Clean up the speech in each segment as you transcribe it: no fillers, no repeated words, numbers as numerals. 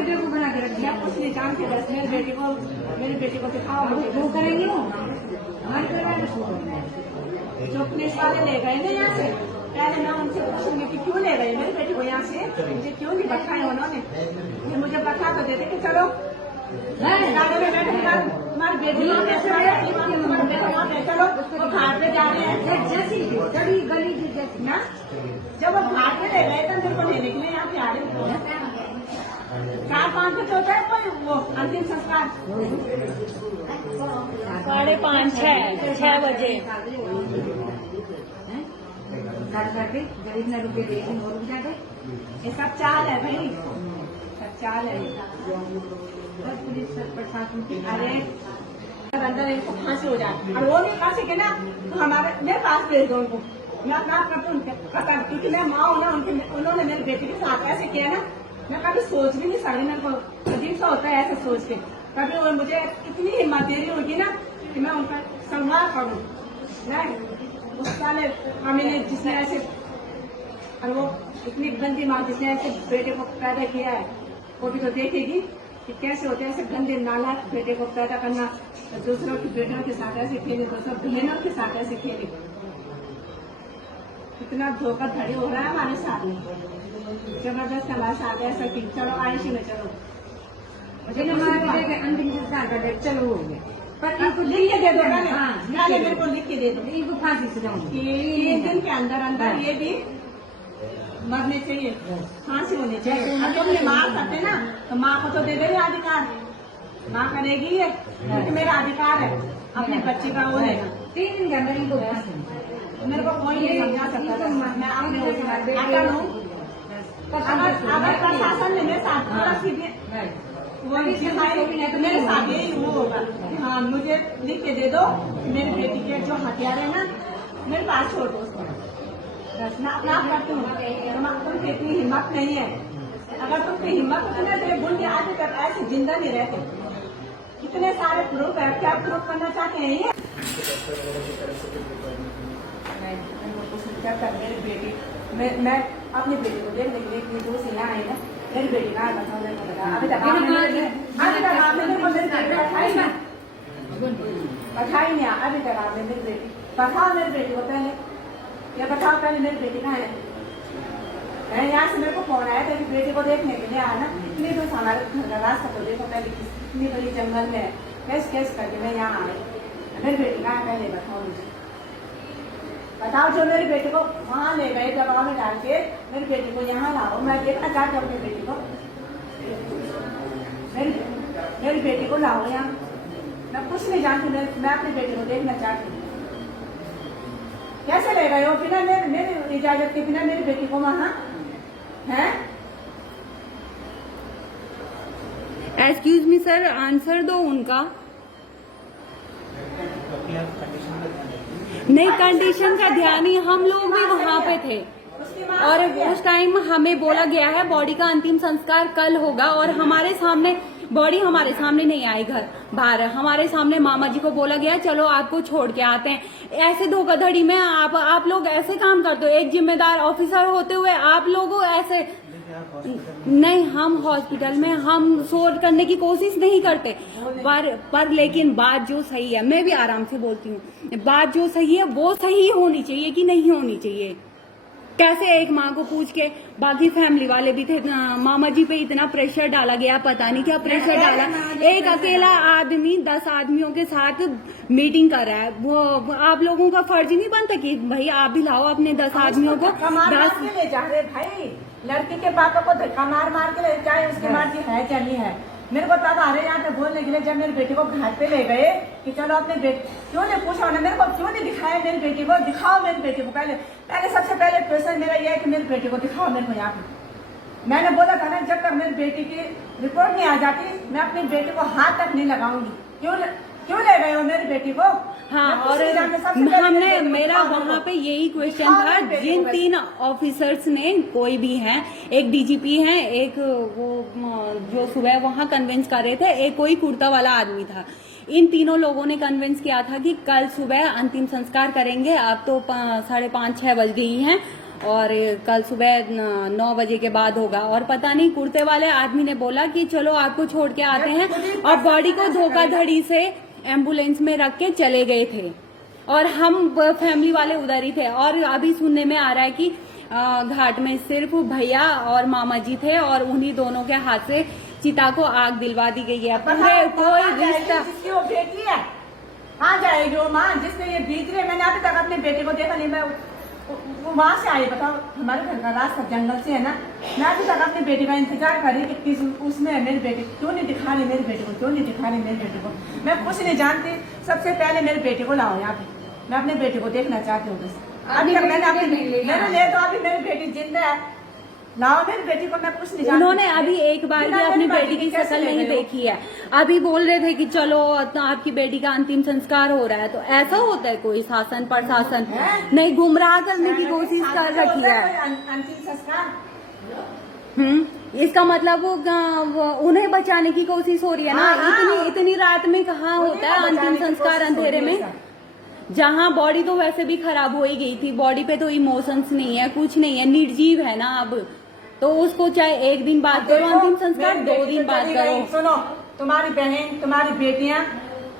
Video को बना के रख दिया। कुछ नहीं जानते, बस मेरे बेटे को दिखाओ। वो करेंगे वो हमारे परिवार में जो पुलिस वाले ले गए ना यहाँ से, पहले मैं उनसे पूछूंगी कि क्यों ले गए मेरे बेटे को यहाँ से, मुझे क्यों नहीं बैठाए उन्होंने। फिर मुझे बैठा तो देते कि चलो गाड़ी में बैठे, तुम्हारे बेटे को कैसे तुम्हारे बेटे को चलो, वो घाट पे जा रहे हैं जैसी जड़ी गली की जैसी ना। जब वो घाट पे ले गए तो मेरे को लेने के लिए यहाँ पे आ रहे 4-5 बजे होता है कोई वो अंतिम संस्कार, 5:30 6 बजे। गरीब ने रुपये दे और रुक जाते। ये सब चाल है भाई, सब चाल है। बस पुलिस प्रशासन की अरे अंदर इनको फांसी हो जाती, और वो नहीं खा सके ना तो हमारे मेरे पास भेज दो उनको, मैं अपना करता हूँ। क्योंकि मैं माँ हूँ ना, उन्होंने मेरे बेटे के साथ ऐसे किया ना, मैं कभी सोच भी नहीं सकती। मेरे को अजीब सा होता है ऐसे सोच के। कभी वो मुझे इतनी हिम्मत दे रही होगी ना कि मैं उनका संवाद करूँ। उस साले हमने जिसने ऐसे, और वो इतनी गंदी माँ जिसने ऐसे बेटे को पैदा किया है, वो भी तो देखेगी कि कैसे होते हैं ऐसे गंदे नालायक बेटे को पैदा करना, दूसरों की बेटियों के साथ ऐसे खेले, दूसरों बहनों के साथ ऐसे खेले। इतना धोखाधड़ी हो रहा है हमारे साथ में, जबरदस्त हमारे साथ ऐसा कि चलो आयुषी में चलो, अंतिम संस्कार का डेट चलो हो गया, पर इनको लिख के दे दो ना, हाँ मेरे को लिख के दे दो इनको फांसी से जाऊंगी 3 दिन के अंदर अंदर ये भी मरने चाहिए, फांसी होनी चाहिए। और तुमने माँ करते ना तो माँ को तो दे गई अधिकार, माँ करेगी ये, क्योंकि मेरा अधिकार है अपने बच्चे का वो लेना। 3 दिन के अंदर इनको फांसी। मेरे को कोई नहीं समझा सकता, मैं अपने अटल हूँ। अगर प्रशासन ने मेरे साथ वो मेरे साथ यही वो होगा, हाँ मुझे लिख के दे दो, मेरे बेटी के जो हथियार है ना मेरे पास छोड़ दो उसको, बस मैं अपना आप करती हूँ। तुमकी इतनी हिम्मत नहीं है, अगर तुमकी हिम्मत होती ना तेरे बुन के आगे तक ऐसे जिंदा नहीं रहते। इतने सारे प्रूफ है, क्या प्रूफ करना चाहते हैं ये? मेरी बेटी मैं अपनी बेटी को देखने के लिए दूर से यहाँ आई ना, मेरी बेटी का बताओ मेरे को बता। अभी तक आपने मेरे को मेरी बेटी बैठाई ना, बैठाई नहीं, अभी तक आपने मेरी बेटी बताओ, मेरी बेटी को पहले ये बताओ, पहले मेरी बेटी कहाँ है? यहाँ से मेरे को फोन आया था कि बेटी को देखने के लिए आया ना, इतनी दूर हमारे घर का रास्ता को देखो, पहले इतनी बड़ी जंगल में कैसे कैसे करके मैं यहाँ आई। मेरी बेटी कहाँ है पहले बताओ मुझे, बताओ। जो मेरी बेटी को वहाँ ले गए दबाव में डाल के, मेरी बेटी को यहाँ लाओ, मैं देखना चाहती हूँ अपनी बेटी को, मेरी बेटी को लाओ यहाँ। मैं कुछ नहीं जानती, मैं अपनी बेटी को देखना चाहती हूँ। कैसे ले गए हो बिना मेरी इजाजत के, बिना मेरी बेटी को वहाँ है? एक्सक्यूज मी सर, आंसर दो उनका। नहीं, कंडीशन का ध्यान ही, हम लोग भी वहाँ पे थे और उस टाइम हमें बोला गया है बॉडी का अंतिम संस्कार कल होगा, और हमारे सामने बॉडी हमारे सामने नहीं आई, घर बाहर है, हमारे सामने मामा जी को बोला गया चलो आपको छोड़ के आते हैं। ऐसे धोखाधड़ी में आप लोग ऐसे काम करते हो, एक जिम्मेदार ऑफिसर होते हुए आप लोग ऐसे नहीं। हम हॉस्पिटल में हम शोर करने की कोशिश नहीं करते, पर लेकिन बात जो सही है, मैं भी आराम से बोलती हूँ, बात जो सही है वो सही होनी चाहिए कि नहीं होनी चाहिए। कैसे एक माँ को पूछ के, बाकी फैमिली वाले भी थे, मामा जी पे इतना प्रेशर डाला गया, पता नहीं क्या प्रेशर डाला। एक अकेला आदमी 10 आदमियों के साथ मीटिंग कर रहा है, वो आप लोगों का फर्ज नहीं बनता कि भाई आप भी लाओ अपने 10 आदमियों को। 10 ले जा रहे भाई, लड़की के बातों को धक्का मार मार के ले जाए, उसके बाद है क्या नहीं है। मेरे को तब आ रहे यहाँ पे बोलने के लिए, जब मेरी बेटी को घाट पे ले गए कि चलो अपने बेटी, क्यों नहीं पूछा ना मेरे को, क्यों नहीं दिखाया मेरी बेटी को? दिखाओ मेरी बेटी को पहले सबसे पहले क्वेश्चन मेरा यह है कि मेरी बेटी को दिखाओ मेरे को यहाँ पे। मैंने बोला था ना, जब तक मेरी बेटी की रिपोर्ट नहीं आ जाती मैं अपनी बेटी को हाथ तक नहीं लगाऊंगी। क्यों ले गए हो मेरी बेटी को? हाँ, और हमने मेरा वहाँ पे यही क्वेश्चन था, जिन 3 ऑफिसर्स ने, कोई भी हैं, एक डीजीपी हैं, एक वो जो सुबह वहाँ कन्विंस कर रहे थे, एक कोई कुर्ता वाला आदमी था, इन तीनों लोगों ने कन्विंस किया था कि कल सुबह अंतिम संस्कार करेंगे। अब तो 5:30-6 बज गई हैं और कल सुबह 9 बजे के बाद होगा। और पता नहीं कुर्ते वाले आदमी ने बोला कि चलो आपको छोड़ के आते हैं, और बॉडी को धोखाधड़ी से एम्बुलेंस में रख के चले गए थे, और हम फैमिली वाले उधर ही थे। और अभी सुनने में आ रहा है कि घाट में सिर्फ भैया और मामा जी थे, और उन्हीं दोनों के हाथ से चिता को आग दिलवा दी गई है। पूरे कोई रिश्ता जिसकी वो बेटी है, हाँ जाएगी वो माँ जिसने ये बीत रही है। मैंने अभी तक अपने बेटे को देखा नहीं, मैं वो वहाँ से आई, बताओ हमारे घर का रास्ता जंगल से है ना। मैं अभी तक अपने बेटे का इंतजार कर रही कि उसमें है मेरे बेटे, क्यों नहीं दिखा रही मेरे बेटे को, क्यों नहीं दिखा रही मेरे बेटे को। मैं कुछ नहीं जानती, सबसे पहले मेरे बेटे को लाओ यहाँ पे, मैं अपने बेटे को देखना चाहती हूँ बस। अभी तक मैंने ले तो अभी मेरी बेटी जिंदा है, लाओ मेरी बेटी को, मैं कुछ नहीं जानती। उन्होंने अभी एक बार भी अपनी बेटी की शक्ल नहीं देखी है। अभी बोल रहे थे कि चलो तो आपकी बेटी का अंतिम संस्कार हो रहा है, तो ऐसा होता है कोई शासन प्रशासन नहीं गुमराह करने की कोशिश कर रखी है। अंतिम संस्कार इसका मतलब वो उन्हें बचाने की कोशिश हो रही है ना। इतनी रात में कहाँ होता है अंतिम संस्कार अंधेरे में, जहाँ बॉडी तो वैसे भी खराब हो ही गई थी। बॉडी पे तो इमोशंस नहीं है, कुछ नहीं है, निर्जीव है ना। अब तो उसको चाहे एक दिन बाद करो अंतिम संस्कार, 2 दिन बाद करो। सुनो, तुम्हारी बहन तुम्हारी बेटियां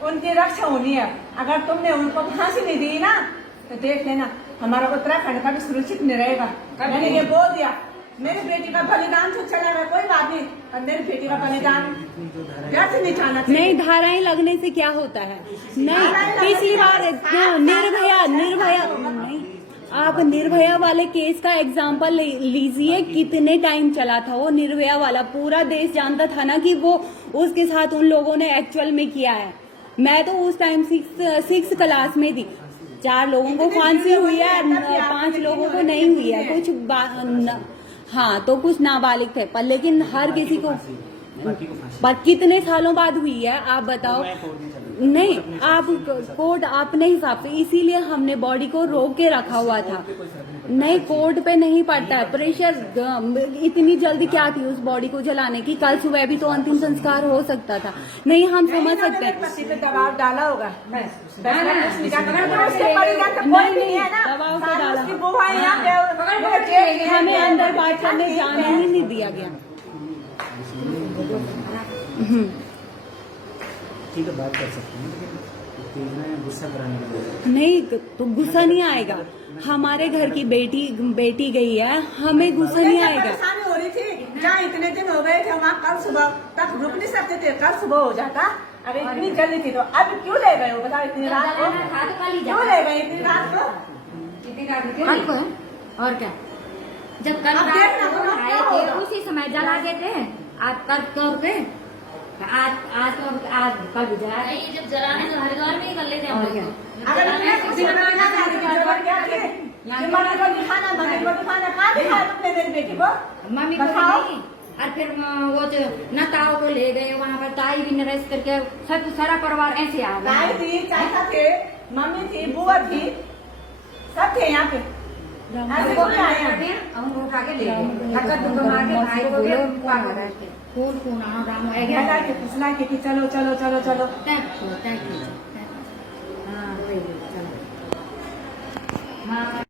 उनकी रक्षा होनी है। अगर तुमने उनको फांसी नहीं दी ना तो देख लेना हमारा उत्तराखंड का भी सुरक्षित नहीं रहेगा। मैंने ये बोल दिया, मेरी बेटी का बलिदान तो चला गया, कोई बात नहीं, और मेरी बेटी का बलिदान कैसे नहीं जाना चाहिए। नहीं, धाराएं लगने से क्या होता है। नहीं, पिछली बार निर्भया नहीं, आप निर्भया वाले केस का एग्जाम्पल लीजिए, कितने टाइम चला था वो निर्भया वाला। पूरा देश जानता था ना कि वो उसके साथ उन लोगों ने एक्चुअल में किया है। मैं तो उस टाइम 6th क्लास में थी। 4 लोगों को फांसी हुई है, 5 लोगों को नहीं हुई है। कुछ हाँ तो कुछ नाबालिग थे, पर लेकिन हर किसी को कितने सालों बाद हुई है आप बताओ। नहीं, आप कोर्ट अपने हिसाब से, इसीलिए हमने बॉडी को रोक के रखा हुआ था। नहीं, कोर्ट पे नहीं पड़ता है प्रेशर। इतनी जल्दी क्या थी उस बॉडी को जलाने की? कल सुबह भी तो अंतिम संस्कार हो सकता था। नहीं, हम समझ सकते हैं दबाव डाला होगा, दबाव तो डाला, हमें अंदर बात करने जाने ही नहीं दिया गया। ठीक है, बात कर सकते हैं, लेकिन गुस्सा कराने के लिए नहीं, तो गुस्सा नहीं आएगा। हमारे घर की बेटी गई है, हमें गुस्सा नहीं आएगा। परेशानी हो रही थी, जहाँ इतने दिन हो गए थे वहाँ कल सुबह तक रुक नहीं सकते थे, कल सुबह हो जाता। अरे इतनी जल्दी थी तो अब क्यों ले गए हो बताओ? इतनी रात को क्यों ले गए? इतनी रात को और क्या, जब कल आए थे उसी समय जला गए थे। आज कल पे आज कल भी जला, जब जलाने तो हरिद्वार में ही कर लेते हैं। मम्मी को नहीं, और फिर वो जो नताओ को ले गए वहाँ पर, ताई भी नरेश करके सब सारा परिवार ऐसे आ गया। ताई थी, चाचा थे, मम्मी थी, बुआ थी, सब थे यहाँ पे। उठा के ले गए, चलो चलो चलो चलो। Thank you.